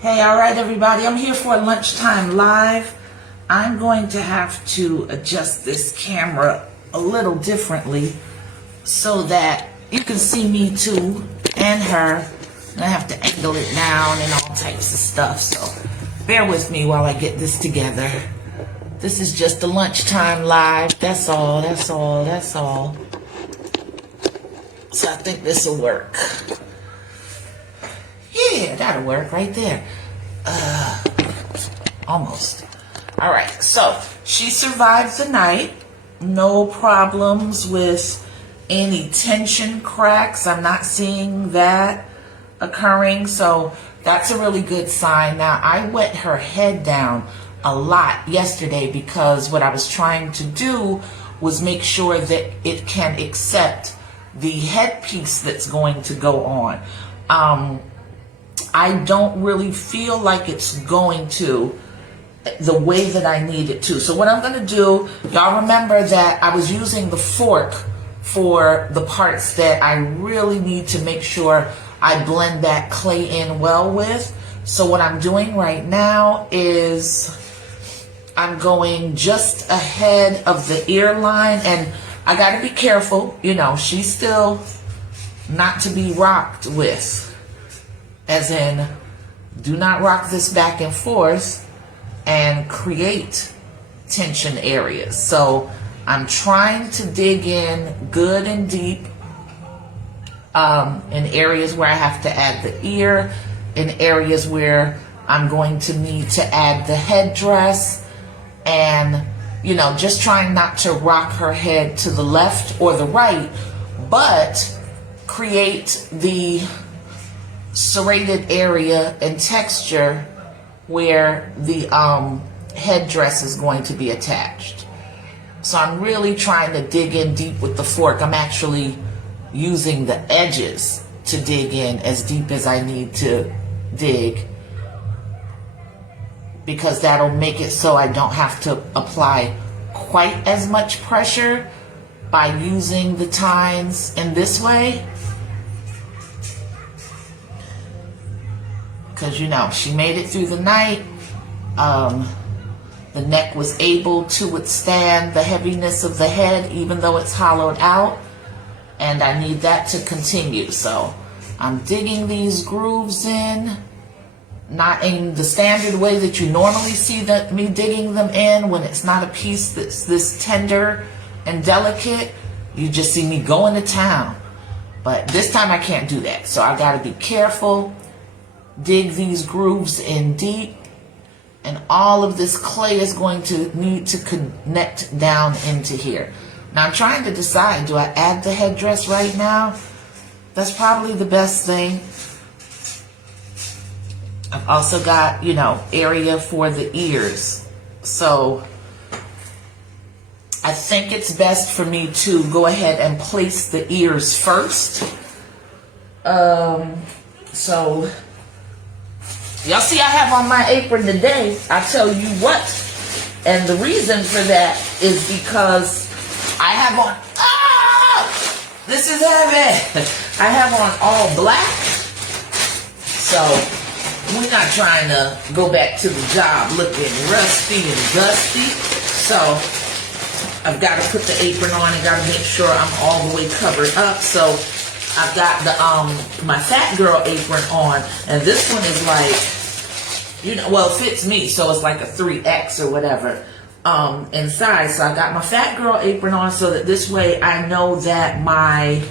Hey, all right, everybody. I'm here for a lunchtime live. I'm going to have to adjust this camera a little differently so that you can see me too and her. And I have to angle it down and all types of stuff. So bear with me while I get this together. This is just a lunchtime live. That's all. That's all. That's all. So I think this will work. Yeah, that'll work right there. Almost. All right, so she survived the night. No problems with any tension cracks. I'm not seeing that occurring, so that's a really good sign. Now, I wet her head down a lot yesterday because what I was trying to do was make sure that it can accept the headpiece that's going to go on. I don't really feel like it's going to the way that I need it to. So what I'm going to do, y'all remember that I was using the fork for the parts that I really need to make sure I blend that clay in well with. So what I'm doing right now is I'm going just ahead of the ear line, and I got to be careful, you know, she's still not to be rocked with. As in, do not rock this back and forth and create tension areas. So I'm trying to dig in good and deep in areas where I have to add the ear, in areas where I'm going to need to add the headdress, and, you know, just trying not to rock her head to the left or the right, but create the serrated area and texture where the headdress is going to be attached. So I'm really trying to dig in deep with the fork. I'm actually using the edges to dig in as deep as I need to dig, because that'll make it so I don't have to apply quite as much pressure by using the tines in this way. Because, you know, she made it through the night. The neck was able to withstand the heaviness of the head, even though it's hollowed out. And I need that to continue. So I'm digging these grooves in, not in the standard way that you normally see me digging them in when it's not a piece that's this tender and delicate. You just see me going to town. But this time I can't do that. So I got to be careful. Dig these grooves in deep, and all of this clay is going to need to connect down into here. Now I'm trying to decide, do I add the headdress right now? That's probably the best thing. I've also got, you know, area for the ears. So I think it's best for me to go ahead and place the ears first. So y'all see I have on my apron today. I tell you what. And the reason for that is because I have on, this is heavy. I have on all black. So we're not trying to go back to the job looking rusty and dusty. So I've got to put the apron on and got to make sure I'm all the way covered up. So I've got the my fat girl apron on, and this one is like, you know, well, it fits me, so it's like a 3X or whatever in size. So I got my fat girl apron on so that this way I know that my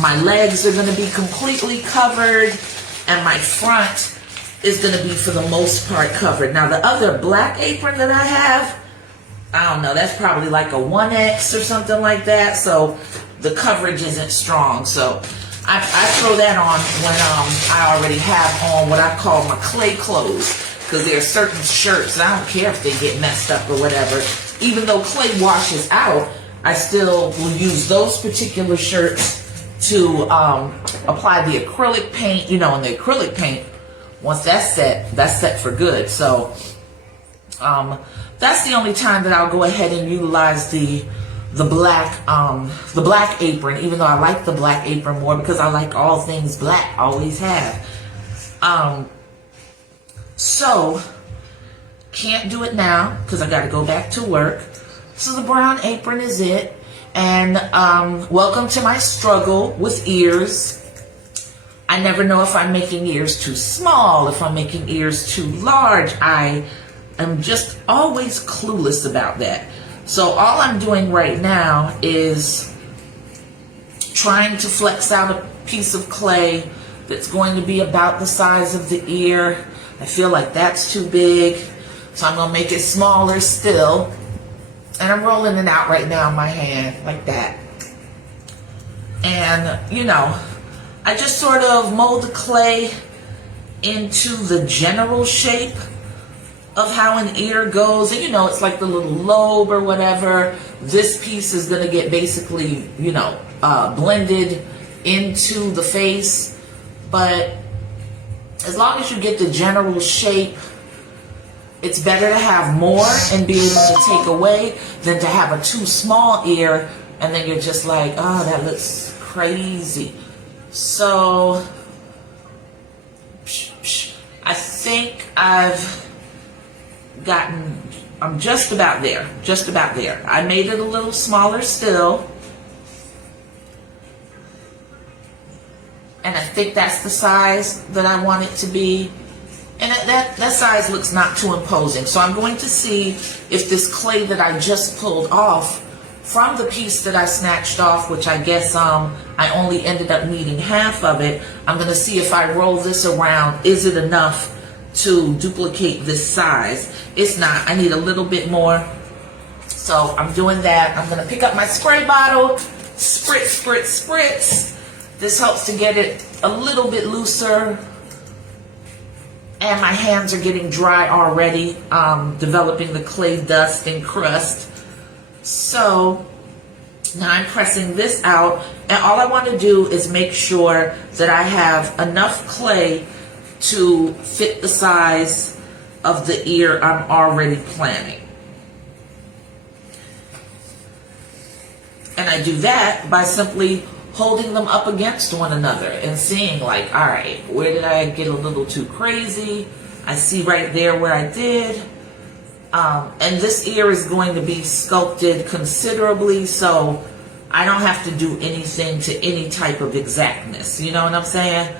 my legs are going to be completely covered, and my front is going to be for the most part covered. Now the other black apron that I have, I don't know, that's probably like a 1X or something like that. So the coverage isn't strong, so I throw that on when I already have on what I call my clay clothes, because there are certain shirts, and I don't care if they get messed up or whatever. Even though clay washes out, I still will use those particular shirts to apply the acrylic paint, you know, and the acrylic paint, once that's set for good. So that's the only time that I'll go ahead and utilize the black apron, even though I like the black apron more because I like all things black, always have. So can't do it now because I got to go back to work. So the brown apron is it. And welcome to my struggle with ears. I never know if I'm making ears too small, if I'm making ears too large. I am just always clueless about that. So all I'm doing right now is trying to flex out a piece of clay that's going to be about the size of the ear. I feel like that's too big, so I'm going to make it smaller still. And I'm rolling it out right now in my hand, like that. And, you know, I just sort of mold the clay into the general shape of how an ear goes. And, you know, it's like the little lobe or whatever. This piece is going to get basically, you know, blended into the face. But as long as you get the general shape, it's better to have more and be able to take away than to have a too small ear and then you're just like, oh, that looks crazy. So I think I'm just about there, I made it a little smaller still. And I think that's the size that I want it to be. And that size looks not too imposing. So I'm going to see if this clay that I just pulled off from the piece that I snatched off, which I guess I only ended up needing half of it. I'm going to see if I roll this around, is it enough to duplicate this size? It's not. I need a little bit more. So I'm doing that. I'm going to pick up my spray bottle, spritz, spritz, spritz. This helps to get it a little bit looser. And my hands are getting dry already, developing the clay dust and crust. So now I'm pressing this out, and all I want to do is make sure that I have enough clay to fit the size of the ear I'm already planning. And I do that by simply holding them up against one another and seeing like, all right, where did I get a little too crazy? I see right there where I did. And this ear is going to be sculpted considerably, so I don't have to do anything to any type of exactness. You know what I'm saying?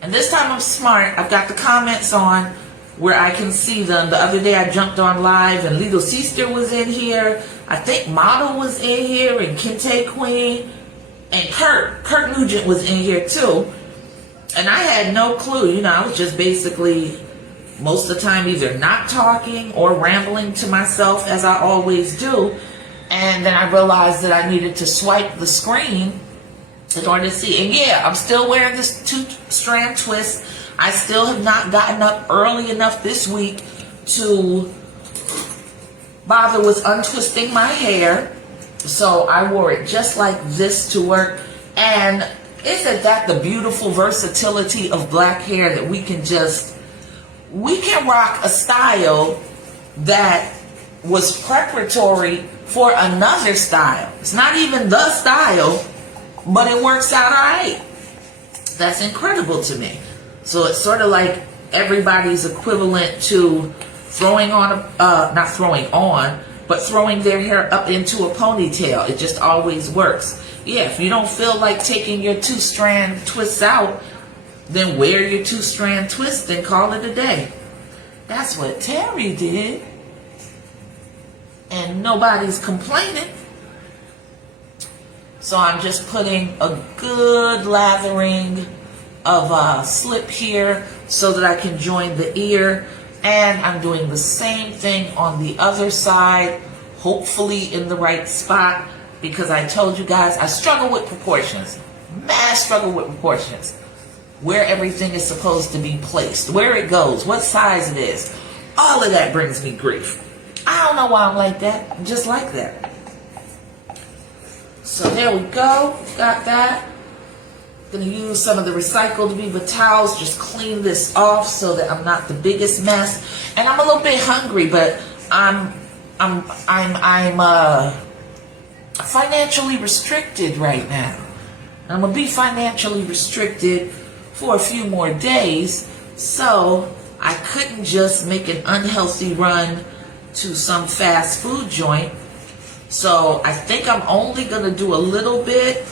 And this time I'm smart. I've got the comments on where I can see them. The other day I jumped on live and Little Sister was in here. I think Model was in here and Kente Queen. And Kurt Nugent was in here too. And I had no clue. You know, I was just basically most of the time either not talking or rambling to myself as I always do. And then I realized that I needed to swipe the screen in order to see. And yeah, I'm still wearing this 2-strand twist. I still have not gotten up early enough this week to bother with untwisting my hair. So I wore it just like this to work. And isn't that the beautiful versatility of black hair, that we can rock a style that was preparatory for another style. It's not even the style, but it works out all right. That's incredible to me. So it's sort of like everybody's equivalent to throwing on not throwing on, but throwing their hair up into a ponytail. It just always works. Yeah, if you don't feel like taking your 2-strand twists out, then wear your 2-strand twist and call it a day. That's what Terry did. And nobody's complaining. So I'm just putting a good lathering of slip here so that I can join the ear. And I'm doing the same thing on the other side, hopefully in the right spot, because I told you guys I struggle with proportions. Mad struggle with proportions. Where everything is supposed to be placed, where it goes, what size it is. All of that brings me grief. I don't know why I'm like that. I'm just like that. So there we go. Got that. Gonna use some of the recycled Viva towels, just clean this off so that I'm not the biggest mess. And I'm a little bit hungry, but I'm financially restricted right now. I'm going to be financially restricted for a few more days, so I couldn't just make an unhealthy run to some fast food joint. So I think I'm only going to do a little bit,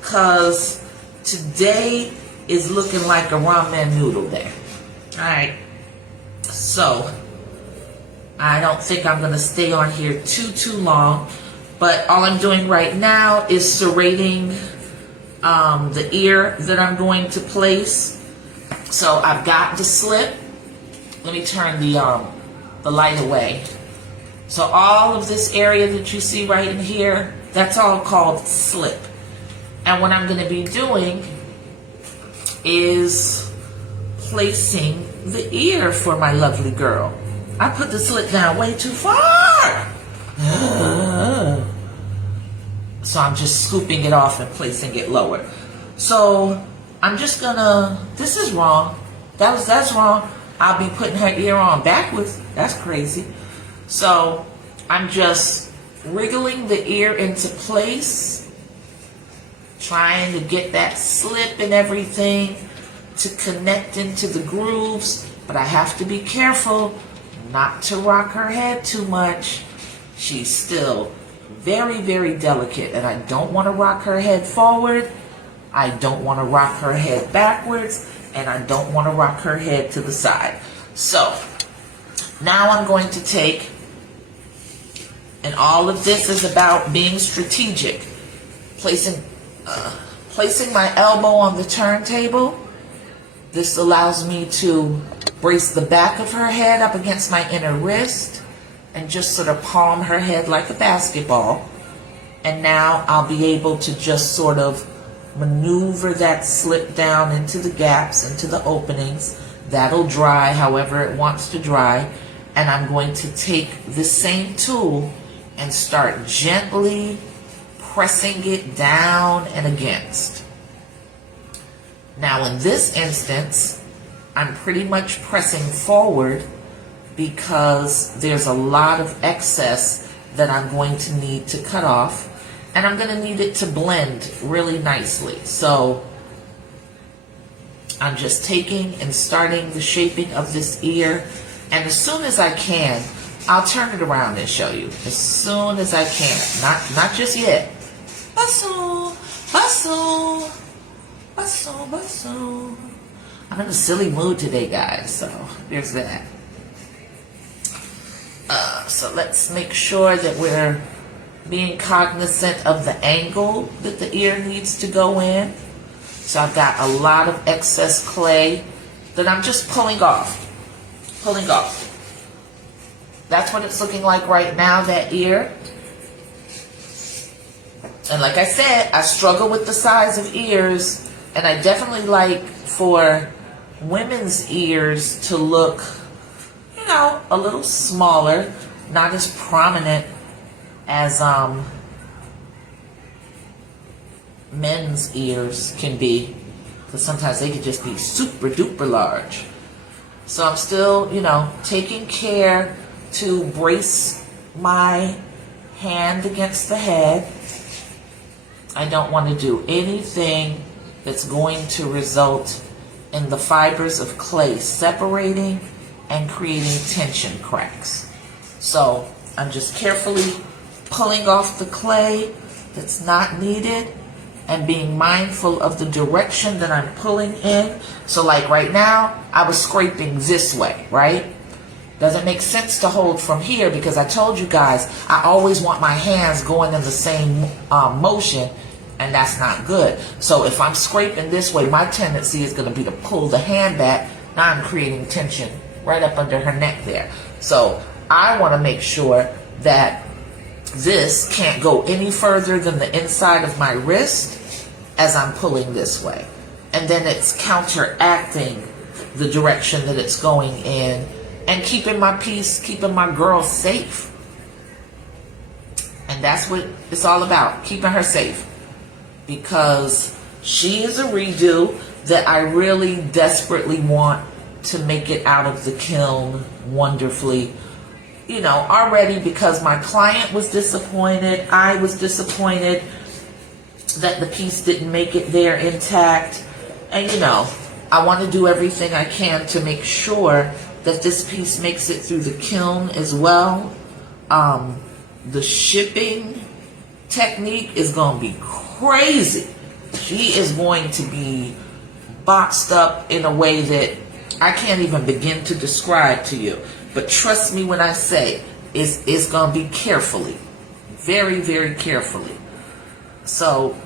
because today is looking like a ramen noodle day. Alright, so I don't think I'm going to stay on here too long, but all I'm doing right now is serrating the ear that I'm going to place. So I've got the slip. Let me turn the light away. So all of this area that you see right in here, that's all called slip. And what I'm going to be doing is placing the ear for my lovely girl. I put the slip down way too far. So I'm just scooping it off and placing it lower. So I'm just gonna, this is wrong. That's wrong. I'll be putting her ear on backwards. That's crazy. So I'm just wriggling the ear into place, trying to get that slip and everything to connect into the grooves, but I have to be careful not to rock her head too much. She's still very, very delicate, and I don't want to rock her head forward. I don't want to rock her head backwards, and I don't want to rock her head to the side. So now I'm going to take, and all of this is about being strategic, placing my elbow on the turntable. This allows me to brace the back of her head up against my inner wrist and just sort of palm her head like a basketball. And now I'll be able to just sort of maneuver that slip down into the gaps, into the openings. That'll dry however it wants to dry. And I'm going to take this same tool and start gently pressing it down and against. Now in this instance, I'm pretty much pressing forward because there's a lot of excess that I'm going to need to cut off, and I'm going to need it to blend really nicely. So I'm just taking and starting the shaping of this ear, and as soon as I can, I'll turn it around and show you. As soon as I can. Not just yet. Bustle, bustle, bustle, bustle. I'm in a silly mood today, guys, so there's that. So let's make sure that we're being cognizant of the angle that the ear needs to go in. So I've got a lot of excess clay that I'm just pulling off. Pulling off. That's what it's looking like right now, that ear. And like I said, I struggle with the size of ears, and I definitely like for women's ears to look, you know, a little smaller, not as prominent as men's ears can be, because sometimes they can just be super duper large. So I'm still, you know, taking care to brace my hand against the head. I don't want to do anything that's going to result in the fibers of clay separating and creating tension cracks. So I'm just carefully pulling off the clay that's not needed and being mindful of the direction that I'm pulling in. So like right now, I was scraping this way, right? Doesn't make sense to hold from here because I told you guys, I always want my hands going in the same motion, and that's not good. So if I'm scraping this way, my tendency is going to be to pull the hand back. Now I'm creating tension right up under her neck there. So I want to make sure that this can't go any further than the inside of my wrist as I'm pulling this way. And then it's counteracting the direction that it's going in and keeping my peace, keeping my girl safe. And that's what it's all about, keeping her safe. Because she is a redo that I really desperately want to make it out of the kiln wonderfully you know, already, because my client was disappointed, I was disappointed that the piece didn't make it there intact. And you know, I want to do everything I can to make sure that this piece makes it through the kiln as well. The shipping technique is going to be crazy. She is going to be boxed up in a way that I can't even begin to describe to you. But trust me when I say it's going to be carefully, very, very carefully. So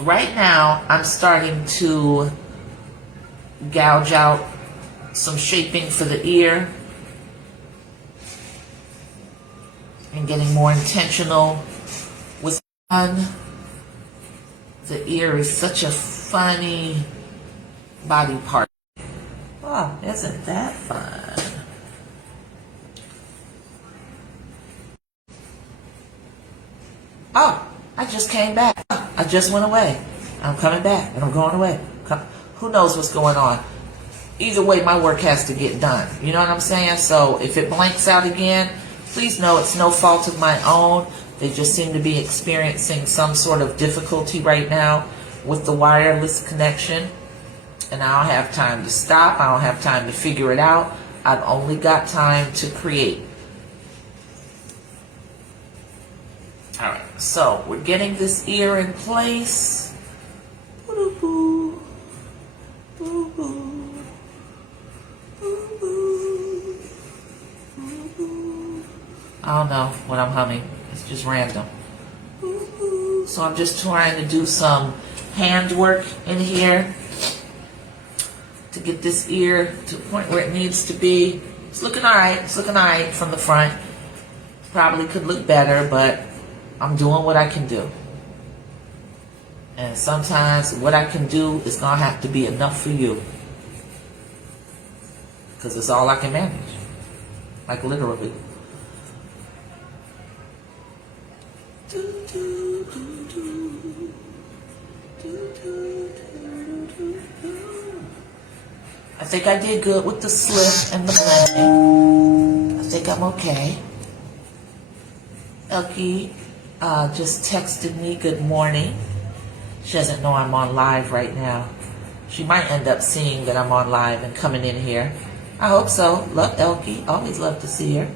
right now I'm starting to gouge out some shaping for the ear and getting more intentional with one. The ear is such a funny body part. Oh, isn't that fun? Oh, I just came back. Oh, I just went away. I'm coming back and I'm going away. Who knows what's going on? Either way, my work has to get done. You know what I'm saying? So if it blanks out again, please know it's no fault of my own. They just seem to be experiencing some sort of difficulty right now with the wireless connection. And I don't have time to stop. I don't have time to figure it out. I've only got time to create. All right, so we're getting this ear in place. Boo-boo. Boo-boo. Boo-boo. Boo-boo. I don't know what I'm humming. It's just random. Boo-boo. So I'm just trying to do some handwork in here to get this ear to the point where it needs to be. It's looking all right. It's looking all right from the front. Probably could look better, but I'm doing what I can do. And sometimes what I can do is going to have to be enough for you. Because it's all I can manage. Like literally. I think I did good with the slip and the blending. I think I'm okay. Elkie just texted me good morning. She doesn't know I'm on live right now. She might end up seeing that I'm on live and coming in here. I hope so. Love Elkie. Always love to see her.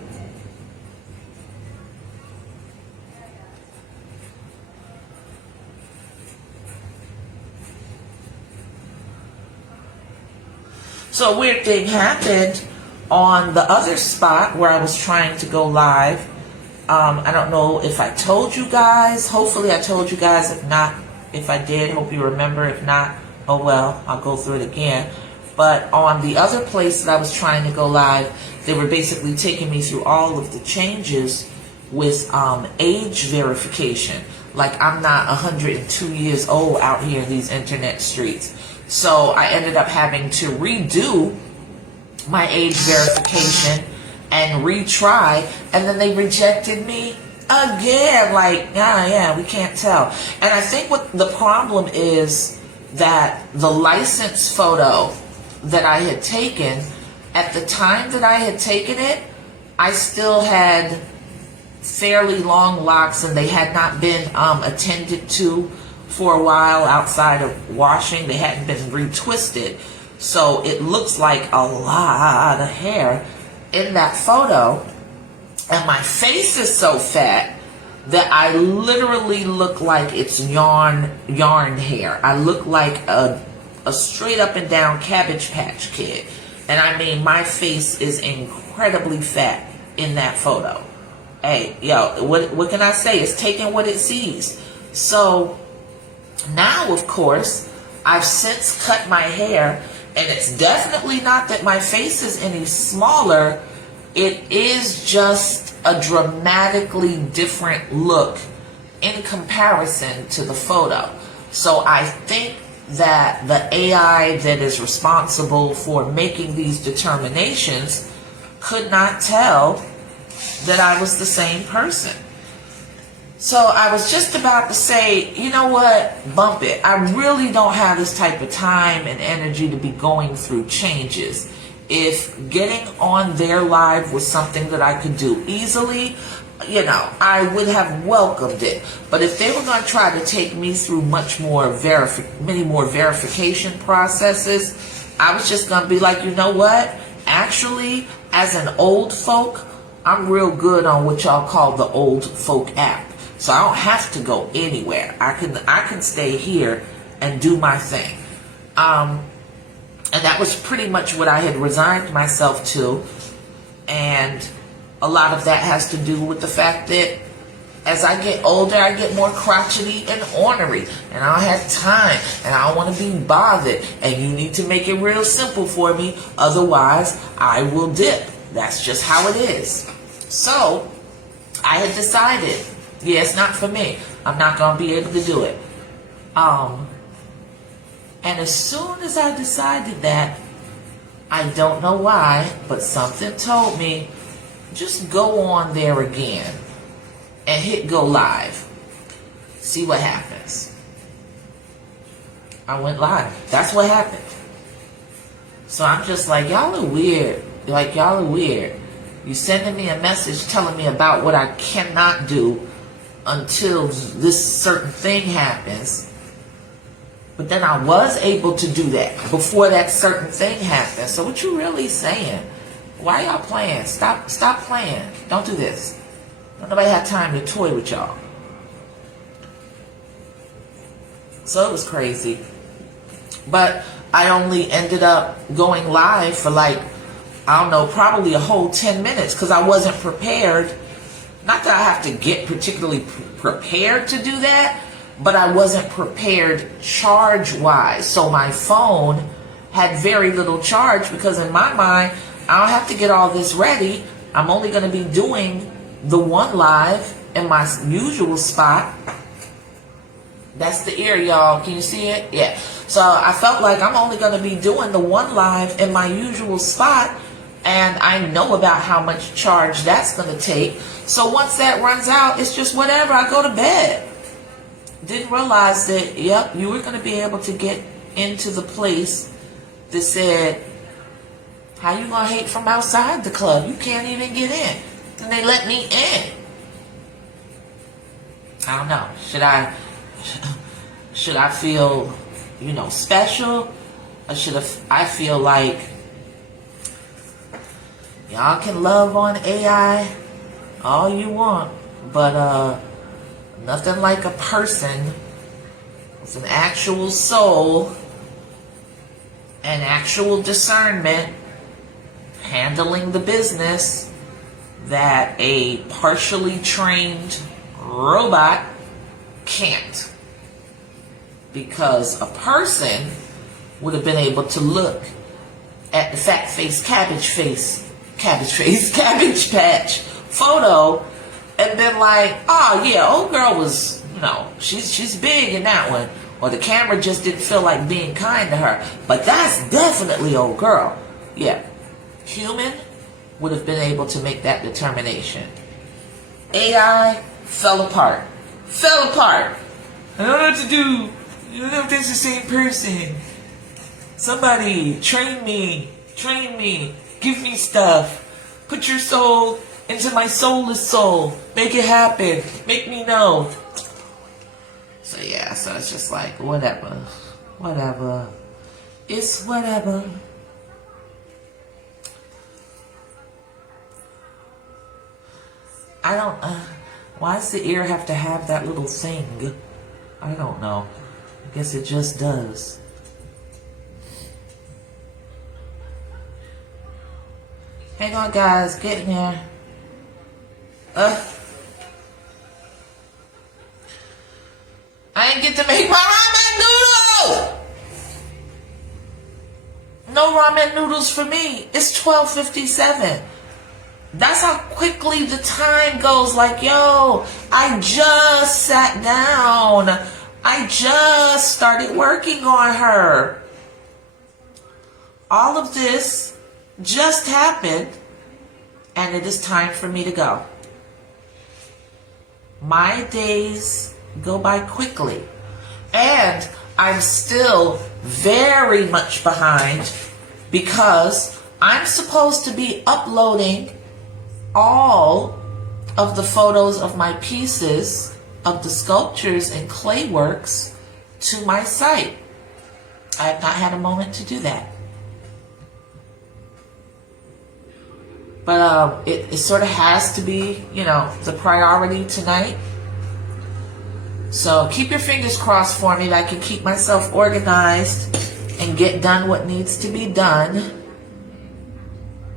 So a weird thing happened on the other spot where I was trying to go live. I don't know if I told you guys. Hopefully I told you guys. If not, if I did, hope you remember. If not, oh well, I'll go through it again. But on the other place that I was trying to go live, they were basically taking me through all of the changes with age verification. Like I'm not 102 years old out here in these internet streets. So I ended up having to redo my age verification and retry, and then they rejected me again. Like, yeah, we can't tell. And I think what the problem is that the license photo that I had taken, at the time that I had taken it, I still had fairly long locks and they had not been attended to for a while outside of washing. They hadn't been retwisted. So it looks like a lot of hair in that photo. And my face is so fat that I literally look like it's yarn hair. I look like a straight up and down Cabbage Patch Kid. And I mean, my face is incredibly fat in that photo. Hey, yo, what can I say? It's taking what it sees. So now, of course, I've since cut my hair, and it's definitely not that my face is any smaller. It is just a dramatically different look in comparison to the photo. So I think that the AI that is responsible for making these determinations could not tell that I was the same person. So I was just about to say, you know what, bump it. I really don't have this type of time and energy to be going through changes. If getting on their live was something that I could do easily, I would have welcomed it. But if they were going to try to take me through many more verification processes, I was just going to be like, you know what? Actually, as an old folk, I'm real good on what y'all call the old folk app. So I don't have to go anywhere. I can stay here and do my thing. And that was pretty much what I had resigned myself to. And a lot of that has to do with the fact that as I get older, I get more crotchety and ornery. And I don't have time. And I don't want to be bothered. And you need to make it real simple for me. Otherwise, I will dip. That's just how it is. So, I had decided, it's not for me. I'm not going to be able to do it. And as soon as I decided that, I don't know why, but something told me, just go on there again and hit go live. See what happens. I went live. That's what happened. So I'm just like, y'all are weird. Y'all are weird. You sending me a message telling me about what I cannot do until this certain thing happens. But then I was able to do that before that certain thing happened. So what you really saying? Why y'all playing? Stop playing. Don't do this. Nobody had time to toy with y'all. So it was crazy. But I only ended up going live for probably a whole 10 minutes because I wasn't prepared. Not that I have to get particularly prepared to do that, but I wasn't prepared charge-wise. So my phone had very little charge because in my mind, I don't have to get all this ready. I'm only going to be doing the one live in my usual spot. That's the ear, y'all. Can you see it? Yeah. So I felt like I'm only going to be doing the one live in my usual spot. And I know about how much charge that's going to take. So once that runs out, it's just whatever. I go to bed. Didn't realize that, you were going to be able to get into the place that said, how you going to hate from outside the club? You can't even get in. And they let me in. I don't know. Should I feel, special? Or should I feel like y'all can love on AI all you want, but nothing like a person with an actual soul and actual discernment handling the business that a partially trained robot can't. Because a person would have been able to look at the fat face, cabbage patch photo and been like, oh yeah, old girl was, she's big in that one. Or the camera just didn't feel like being kind to her. But that's definitely old girl. Yeah. Human would have been able to make that determination. AI fell apart. I don't know what to do. I don't know if that's the same person. Somebody train me. Give me stuff. Put your soul into my soulless soul. Make it happen. Make me know. So yeah, so it's just like, whatever. It's whatever. I don't, why does the ear have to have that little thing? I don't know. I guess it just does. Hang on, guys. Get in here. I didn't get to make my ramen noodles! No ramen noodles for me. It's 12:57. That's how quickly the time goes. Like, yo, I just sat down. I just started working on her. All of this just happened, and it is time for me to go. My days go by quickly, and I'm still very much behind because I'm supposed to be uploading all of the photos of my pieces, of the sculptures and clay works, to my site. I have not had a moment to do that. But it sort of has to be, you know, the priority tonight. So keep your fingers crossed for me that I can keep myself organized and get done what needs to be done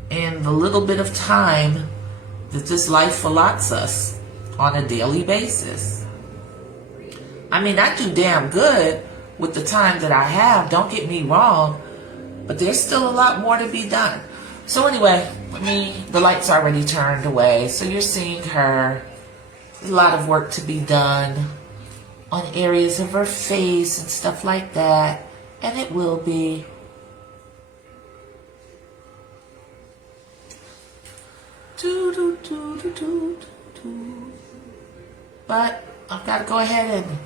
in the little bit of time that this life allots us on a daily basis. I mean, I do damn good with the time that I have, don't get me wrong, but there's still a lot more to be done. So anyway, the light's already turned away, so you're seeing her. There's a lot of work to be done on areas of her face and stuff like that, and it will be. But I've got to go ahead and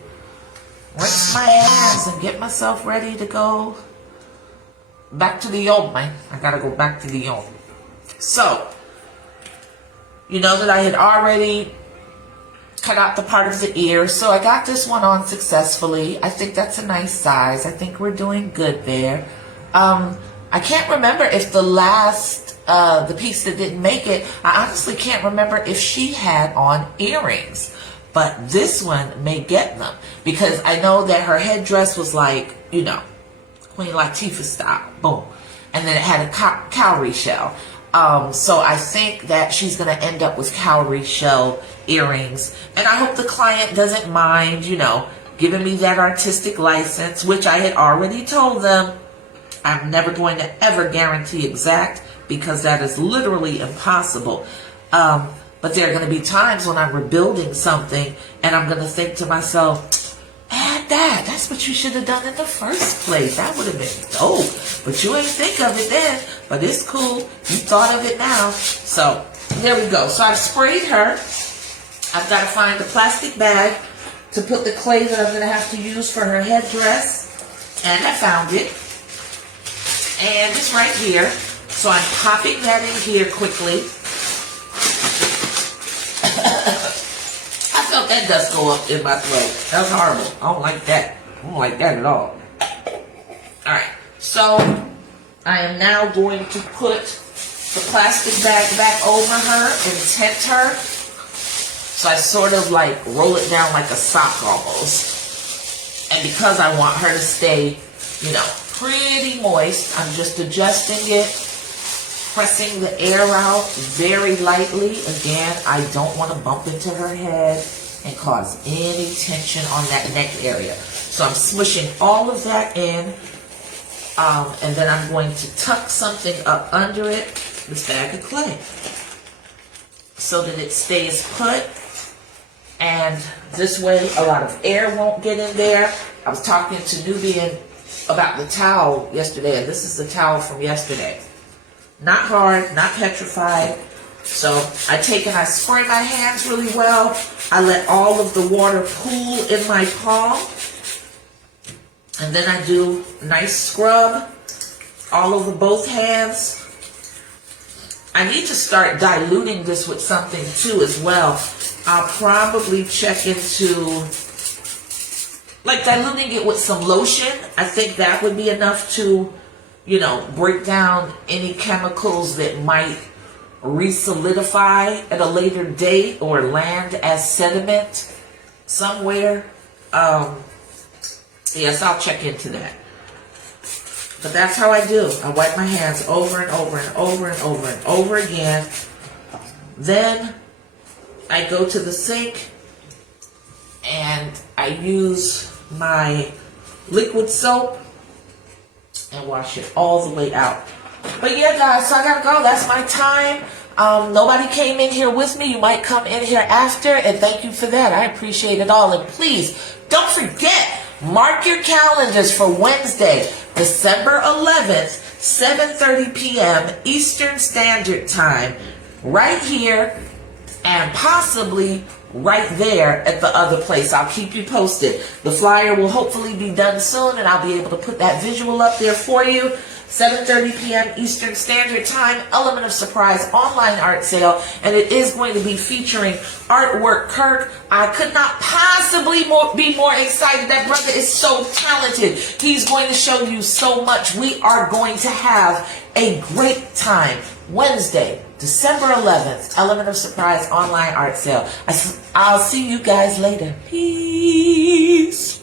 rinse my hands and get myself ready to go back to the old man. I got to go back to the old. So, you know that I had already cut out the part of the ear, so I got this one on successfully. I think that's a nice size. I think we're doing good there. I can't remember if the last, the piece that didn't make it, I honestly can't remember if she had on earrings. But this one may get them, because I know that her headdress was like, you know, Queen Latifah style, boom. And then it had a cowrie shell. So I think that she's going to end up with cowrie shell earrings. And I hope the client doesn't mind, you know, giving me that artistic license, which I had already told them I'm never going to ever guarantee exact, because that is literally impossible. But there are going to be times when I'm rebuilding something and I'm going to think to myself, add that. That's what you should have done in the first place. That would have been dope. But you ain't think of it then. But it's cool. You thought of it now. So there we go. So I've sprayed her. I've got to find the plastic bag to put the clay that I'm going to have to use for her headdress. And I found it. And it's right here. So I'm popping that in here quickly. I felt that dust go up in my throat. That was horrible. I don't like that. I don't like that at all. Alright, so I am now going to put the plastic bag back over her and tent her. So I sort of like roll it down like a sock almost. And because I want her to stay, you know, pretty moist, I'm just adjusting it, pressing the air out very lightly. Again, I don't want to bump into her head and cause any tension on that neck area. So I'm smushing all of that in, and then I'm going to tuck something up under it, this bag of clay, so that it stays put, and this way a lot of air won't get in there. I was talking to Nubian about the towel yesterday, and this is the towel from yesterday. Not hard, not petrified. So I take and I spray my hands really well. I let all of the water pool in my palm. And then I do a nice scrub all over both hands. I need to start diluting this with something too as well. I'll probably check into like diluting it with some lotion. I think that would be enough to, you know, break down any chemicals that might re-solidify at a later date or land as sediment somewhere. Yes, I'll check into that. But that's how I do. I wipe my hands over and over and over and over and over again. Then I go to the sink and I use my liquid soap and wash it all the way out. But yeah, guys, so I gotta go. That's my time. Nobody came in here with me. You might come in here after, and thank you for that. I appreciate it all. And please, don't forget, mark your calendars for Wednesday, December 11th, 7:30 p.m. Eastern Standard Time, right here, and possibly right there at the other place. I'll keep you posted. The flyer will hopefully be done soon, and I'll be able to put that visual up there for you. 7:30 p.m. Eastern Standard Time, Element of Surprise online art sale, and it is going to be featuring artwork. Kirk, I could not possibly be more excited. That brother is so talented. He's going to show you so much. We are going to have a great time. Wednesday, December 11th, Element of Surprise online art sale. I'll see you guys later. Peace.